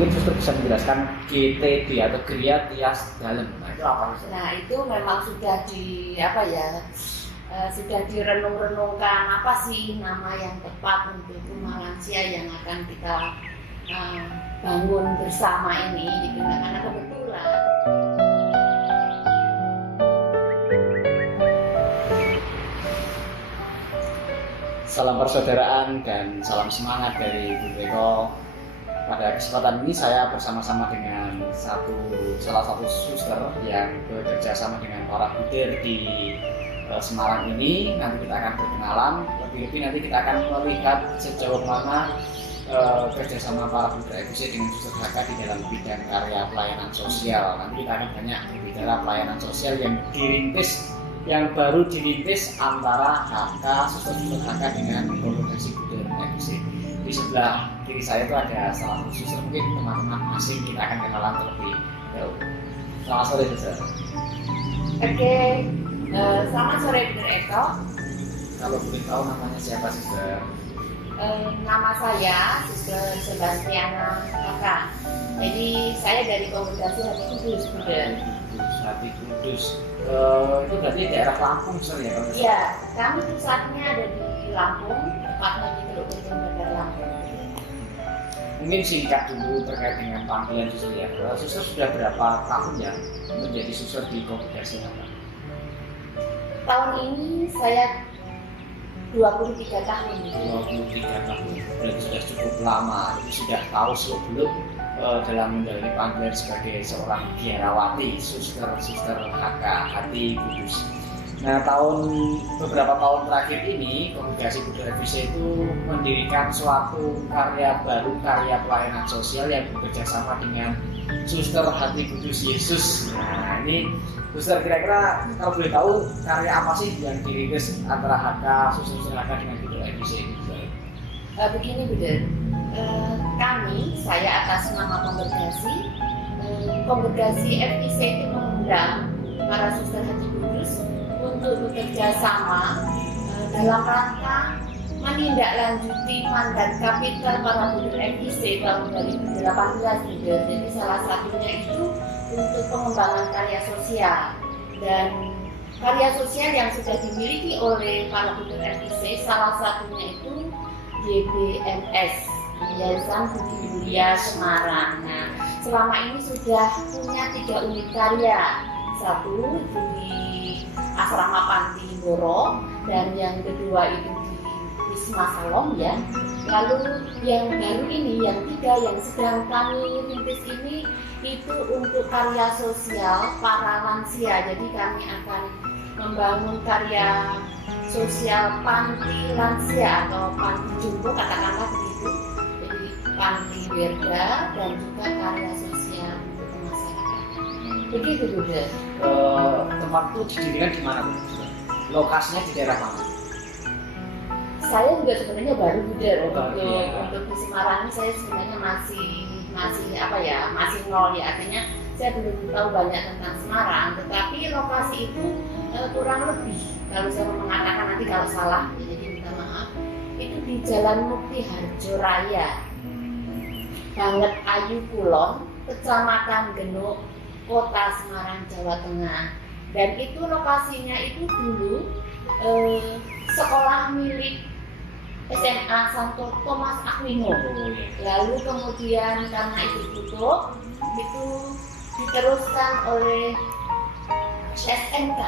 mungkin suster bisa menjelaskan GTD atau Geria Tias Dalem. Nah itu apa? Nah itu memang sudah sudah direnung-renungkan apa sih nama yang tepat untuk rumah lansia yang akan kita bangun bersama ini gitu. Nah, karena kebetulan salam persaudaraan dan salam semangat dari Bu Reko. Pada kesempatan ini saya bersama-sama dengan salah satu suster yang bekerja sama dengan para buder di Semarang ini. Nanti kita akan berkenalan, lebih-lebih nanti kita akan melihat sejauh mana kerjasama para buder FIC dengan suster HK di dalam bidang karya pelayanan sosial. Nanti kita akan banyak berbicara pelayanan sosial yang baru dirintis antara HK, suster HK dengan komunitas buder FIC. Di sebelah kiri saya itu ada salah satu suster, mungkin teman-teman asing kita akan kenalan terlebih dahulu. Selamat sore suster. Oke. Selamat sore Bu Eko. Kalau boleh tahu namanya siapa suster? Nama saya Suster Sebastiana Kakak. Jadi saya dari komunitas Hati Kudus Buder. Hati Kudus. Itu berarti daerah Lampung suster ya? Iya, kami pusatnya ada di Lampung, tepatnya di Teluk Betung Bandar Lampung. Mungkin singkat dulu terkait dengan panggilan suster ya. Suster sudah berapa tahun ya menjadi suster di komunitas HK? Tahun ini saya 23 tahun. 23 tahun, berarti sudah cukup lama. Sudah tahu seluk-beluk dalam menjalani panggilan sebagai seorang biarawati, suster HK Hati Kudus. Nah, beberapa tahun terakhir ini Kongregasi Buder FIC itu mendirikan suatu karya baru, karya pelayanan sosial yang bekerja sama dengan Suster Hati Kudus Yesus. Nah, ini suster kira-kira kalau boleh tahu karya apa sih yang dirintis antara HK, suster HK dengan Buder FIC ini? Begini Buder, saya atas nama kongregasi FIC itu mengundang para suster Hati Kudus untuk bekerja sama dalam rangka menindaklanjuti mandat kapital para buder FIC tahun 2018 juga. Jadi salah satunya itu untuk pengembangan karya sosial, dan karya sosial yang sudah dimiliki oleh para buder FIC salah satunya itu YBMS, Yayasan Budi Mulia Semarang. Nah, selama ini sudah punya 3 unit karya. Satu itu di Asrama Panti Boro, dan yang kedua itu di Wisma Salom ya. Lalu yang baru ini, yang 3 yang sedang kami rintis ini itu untuk karya sosial para lansia. Jadi kami akan membangun karya sosial panti lansia atau panti jumbo, katakanlah begitu. Jadi panti Werda dan juga karya sosial untuk masyarakat. Begitu Buder. Tempat itu didirikan di mana Bu? Lokasinya di daerah mana? Saya juga sebenarnya baru Buder untuk di Semarang ini. Saya sebenarnya masih nol ya, artinya saya belum tahu banyak tentang Semarang, tetapi lokasi itu kurang lebih, kalau saya mau mengatakan nanti kalau salah jadi minta maaf, itu di Jalan Mukti Harjo Raya, Banget Ayu Kulon, Kecamatan Genuk, Kota Semarang, Jawa Tengah. Dan itu lokasinya itu dulu sekolah milik SMA Santo Thomas Aquino. Lalu kemudian karena itu tutup, itu diteruskan oleh SMK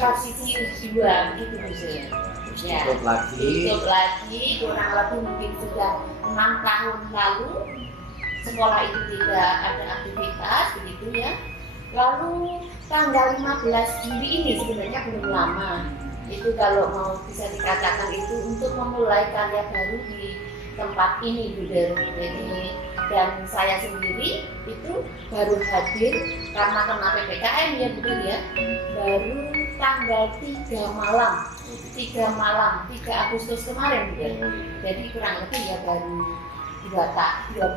Karsivius 2 gitu Buder. Ya, tutup lagi kurang lebih mungkin sudah 6 tahun lalu. Sekolah itu tidak ada aktivitas begitu ya. Lalu tanggal 15 Juli ini sebenarnya belum lama. Itu kalau mau bisa dikatakan itu untuk memulai karya baru di tempat ini Buder. Jadi dan saya sendiri itu baru hadir karena kena PPKM ya Buder ya. Baru tanggal 3 Agustus kemarin Buder. Jadi kurang lebih ya baru 2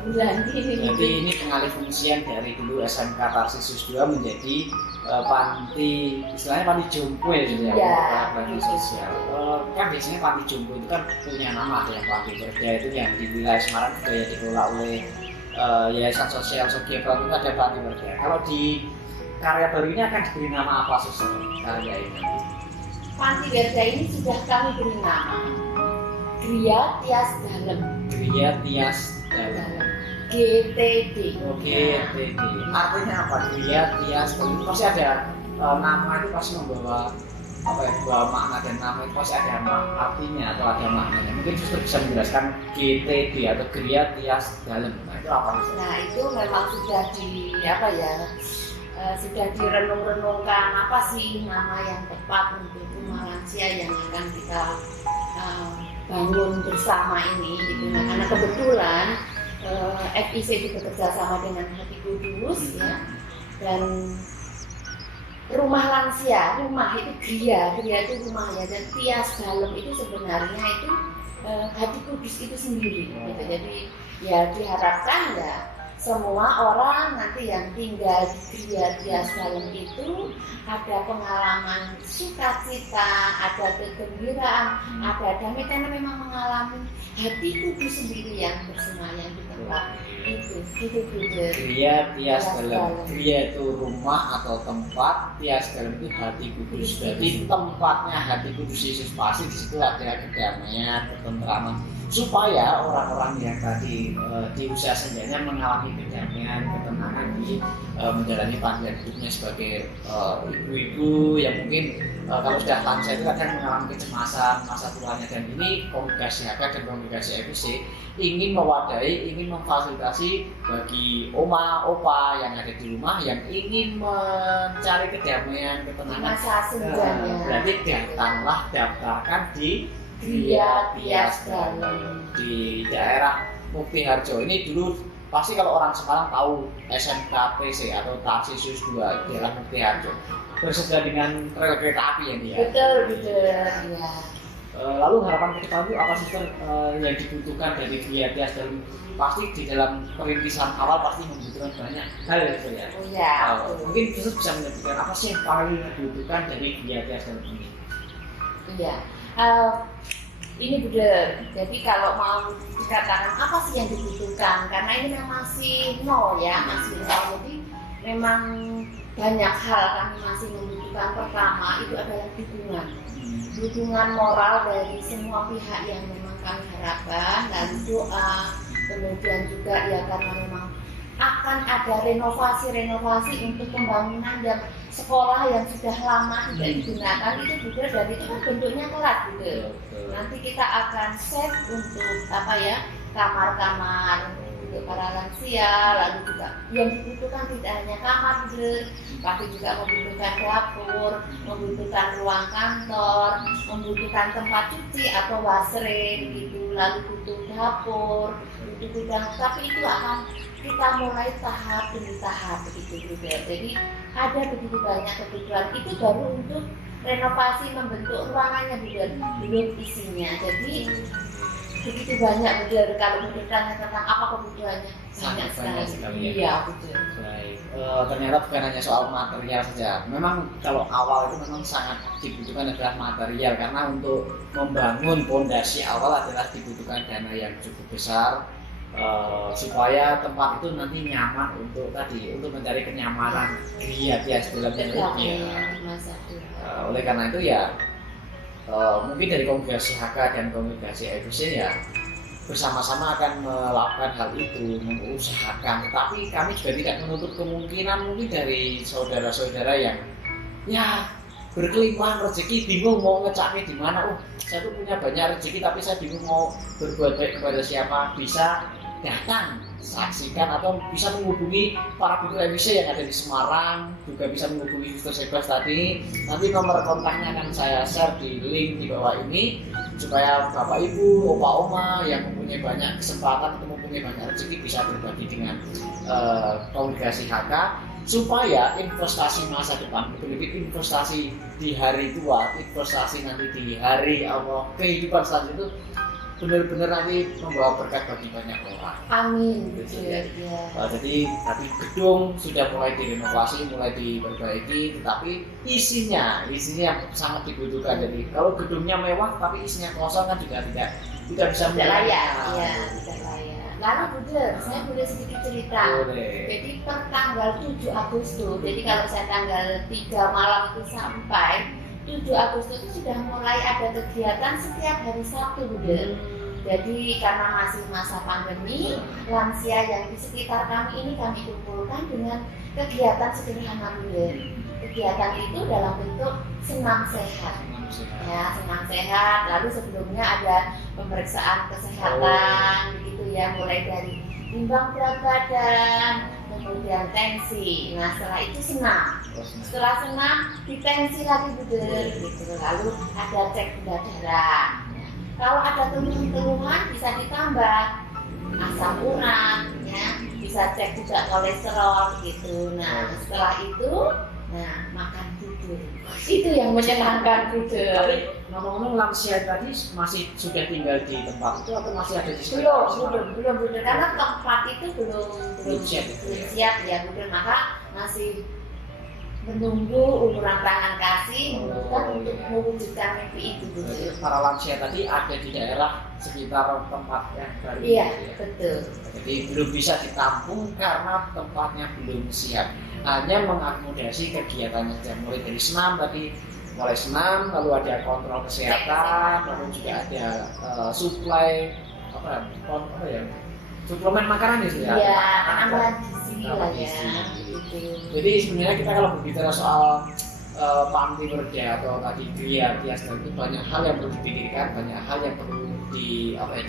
bulan ini. Jadi ini pengalih fungsian dari dulu SMK Karsivius 2 menjadi panti, istilahnya panti jompo ya gitu ya, Iya, panti gitu. sosial. Kan biasanya panti jompo itu kan punya nama, ada yang panti kerja itu yang di wilayah Semarang juga ya dikelola oleh Yayasan Sosial Sugiarto itu ada panti kerja. Kalau di karya baru ini akan diberi nama apa suster karya ini? Panti Werda ini sudah kami beri nama Gria Tias Dalem. Gria Tias Dalem. GTD. Oke, GTD. Artinya apa? Gria Tias Dalem itu pasti ada nama, itu pasti membawa apa ya, dua makna, dan nama itu pasti ada artinya atau ada maknanya. Mungkin suster bisa menjelaskan GTD atau Gria Tias Dalem. Nah, itu apa? Nah, itu memang sudah sudah direnung-renungkan apa sih nama yang tepat untuk rumah lansia yang akan kita bangun bersama ini gitu. Nah, karena kebetulan FIC itu bekerja sama dengan Hati Kudus ya, dan rumah lansia, rumah itu Gria itu rumahnya, dan Tias Dalem itu sebenarnya itu Hati Kudus itu sendiri gitu. Jadi ya diharapkan ya semua orang nanti yang tinggal di Gria Tias Dalem itu ada pengalaman sukacita, ada kegembiraan, ada damai, karena memang mengalami Hati Kudus sendiri yang bersemayam di tempat itu Gria Tias Dalem. Gria itu rumah atau tempat, Tias Dalem itu Hati Kudus. Jadi tempatnya Hati Kudus Yesus pasti di situ ada kedamaian, ketentraman, supaya orang-orang yang tadi di usia senjanya mengalami kedamaian, ketenangan di menjalani panggilan hidupnya sebagai ibu-ibu yang mungkin kalau sudah lansia itu kadang mengalami kecemasan masa tuanya, dan ini kongregasi HK dan kongregasi FIC ingin mewadahi, ingin memfasilitasi bagi oma, opa yang ada di rumah yang ingin mencari kedamaian, ketenangan masa senjanya. Berarti datanglah, daftarkan di Gria Tias Dalem di daerah Mukti Harjo. Ini dulu pasti kalau orang Semarang tahu SMKPC atau Taksisus 2 daerah Mukti Harjo, bersebelah dengan rel kereta api ya dia. Betul ya. Lalu harapan kita itu apa sih yang dibutuhkan dari Gria Tias Dalem? Pasti di dalam perintisan awal pasti membutuhkan banyak hal ya. Oh ya. Mungkin Suster bisa menyebutkan apa sih yang paling dibutuhkan dari Gria Tias Dalem ini? Iya. Ini benar. Jadi kalau mau dikatakan apa sih yang dibutuhkan, karena ini memang masih nol ya, masih nol. Jadi memang banyak hal kami masih membutuhkan. Pertama itu adalah dukungan moral dari semua pihak yang memang kami harapkan, dan doa, kemudian juga ya karena memang akan ada renovasi untuk pembangunan dan sekolah yang sudah lama tidak digunakan itu juga, dan itu kan bentuknya kelas gitu. Nanti kita akan save untuk kamar-kamar untuk para lansia, lalu juga yang dibutuhkan tidak hanya kamar gitu, tapi juga membutuhkan dapur, membutuhkan ruang kantor, membutuhkan tempat cuci atau washroom gitu, lalu butuh dapur, butuh gudang, tapi itu akan kita mulai tahap demi tahap begitu juga. Jadi ada begitu banyak kebutuhan, itu baru untuk renovasi membentuk ruangannya belum isinya. Jadi begitu banyak kalau bertanya tentang apa kebutuhannya, Sangat banyak sekali. Iya betul. Baik. Ternyata bukan hanya soal material saja. Memang kalau awal itu memang sangat dibutuhkan adalah material, karena untuk membangun fondasi awal adalah dibutuhkan dana yang cukup besar. Supaya tempat itu nanti nyaman untuk mencari kenyamanan Gria Tias Dalem yang lebih. Oleh karena itu ya mungkin dari kongregasi HK dan kongregasi FIC ya bersama-sama akan melakukan hal itu, mengusahakan. Tapi kami juga tidak menutup kemungkinan mungkin dari saudara-saudara yang ya berkelimpahan rezeki, bingung mau ngecaknya di mana. Saya tuh punya banyak rezeki tapi saya bingung mau berbuat baik kepada siapa. Bisa datang saksikan atau bisa menghubungi para guru FIC yang ada di Semarang, juga bisa menghubungi Suster Sebas tadi. Nanti nomor kontaknya akan saya share di link di bawah ini, supaya Bapak Ibu, Opa Oma yang mempunyai banyak kesempatan atau mempunyai banyak rezeki bisa berbagi dengan kongregasi HK, supaya investasi masa depan, lebih investasi di hari tua, investasi nanti di hari kehidupan selanjutnya itu benar-benar nanti membawa berkat bagi banyak orang. Amin. Gitu Betul, ya. ya. Jadi tadi gedung sudah mulai direnovasi, mulai diperbaiki, tetapi isinya yang sangat dibutuhkan. Jadi kalau gedungnya mewah tapi isinya kosong kan juga tidak bisa Tidak layak, menggunakan. ya, tidak layak. Lalu Bude, saya boleh sedikit cerita. Boleh. Jadi per tanggal 7 Agustus, jadi kalau saya tanggal 3 malam itu sampai 7 Agustus itu sudah mulai ada kegiatan setiap hari Sabtu, Bude. Jadi karena masih masa pandemi, lansia yang di sekitar kami ini kami kumpulkan dengan kegiatan sederhana, Bude. Kegiatan itu dalam bentuk senam sehat. Ya, senam sehat. Lalu sebelumnya ada pemeriksaan kesehatan, begitu ya, mulai dari timbang berat badan, kemudian tensi. Nah, setelah itu senam. Setelah senam, ditensi lagi, Bude. Gitu. Lalu ada cek gula darah. Kalau ada keluhan bisa ditambah asam urat, ya, bisa cek juga kolesterol gitu. Nah, setelah itu, makan bubur. Itu yang menyenangkan, Bude. Tapi ngomong-ngomong lansia tadi masih sudah tinggal di tempat itu atau masih ada di sekitar? Belum, Bude. Karena tempat itu belum siap ya, Bude. Maka masih menunggu uluran tangan kasih membutuhkan untuk mewujudkan mimpi itu, Bude. Jadi para lansia tadi ada di daerah sekitar tempat yang baru. Iya, ya. betul. Jadi belum bisa ditampung karena tempatnya belum siap. Hanya mengakomodasi kegiatannya saja, mulai dari senam tadi, mulai senam, lalu ada kontrol kesehatan, lalu juga ada suplai suplemen makanan ya. Iya, tambahan gizi lah ya. Gitu. Jadi sebenarnya kita kalau berbicara soal panti kerja atau tadi Gria Tias itu banyak hal yang perlu dipikirkan, banyak hal yang perlu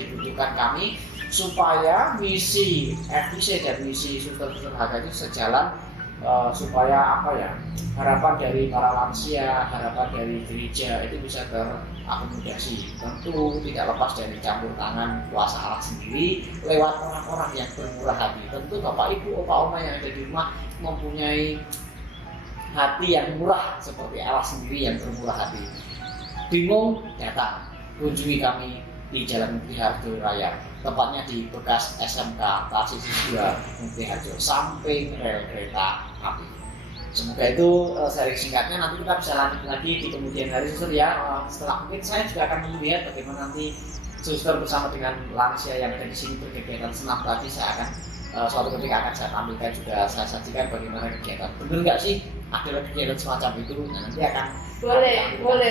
dibutuhkan kami supaya misi FIC dan misi Suster-Suster HK itu sejalan, supaya harapan dari para lansia, harapan dari gereja itu bisa terakomodasi. Tentu tidak lepas dari campur tangan kuasa Allah sendiri lewat orang-orang yang bermurah hati. Tentu Bapak Ibu, Opa Oma yang ada di rumah mempunyai hati yang murah seperti Allah sendiri yang bermurah hati. Bingung, datang kunjungi kami di Jalan Mukti Harjo Raya, tepatnya di bekas SMK Tarsis 2 Mukti Harjo, samping rel kereta api. Semoga itu sharing singkatnya. Nanti kita bisa lanjut lagi di kemudian hari, Suster ya. Setelah mungkin saya juga akan melihat bagaimana nanti Suster bersama dengan lansia yang ada di sini berkegiatan senam tadi. Saya akan suatu ketika akan saya tampilkan juga, saya sajikan bagaimana kegiatan. Benar nggak sih ada kegiatan semacam itu? Nah, nanti akan boleh.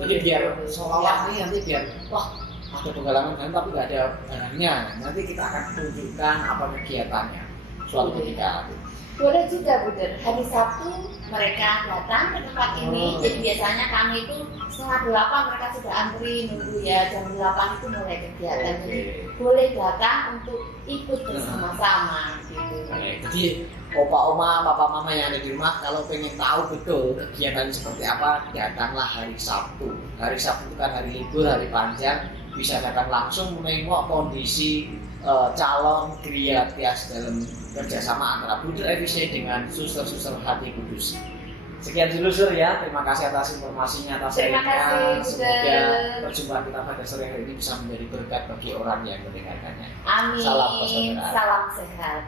Jadi biar seolah-olah ini nanti biar wah ada pengalaman kan tapi nggak ada barangnya. Nanti kita akan tunjukkan apa kegiatannya suatu ketika. Boleh juga, Bude. Hari Sabtu mereka datang ke tempat ini. Jadi biasanya kami itu 7:30 mereka sudah antri nunggu ya, jam 8 itu mulai kegiatan. Jadi boleh datang untuk ikut bersama-sama gitu. Jadi opa oma, papa mama yang ada di rumah kalau pengen tahu betul kegiatan seperti apa, datanglah hari Sabtu. Hari Sabtu itu kan hari libur, hari panjang, bisa datang langsung menengok kondisi calon Gria Tias dalam kerjasama antara Buder FIC dengan Suster-Suster Hati Kudus. Sekian dulu, Sur ya. Terima kasih atas informasinya, atas Terima kasih, semoga perjumpaan kita pada sore hari ini bisa menjadi berkat bagi orang yang mendengarkannya. Amin. Salam persaudaraan. Salam sehat.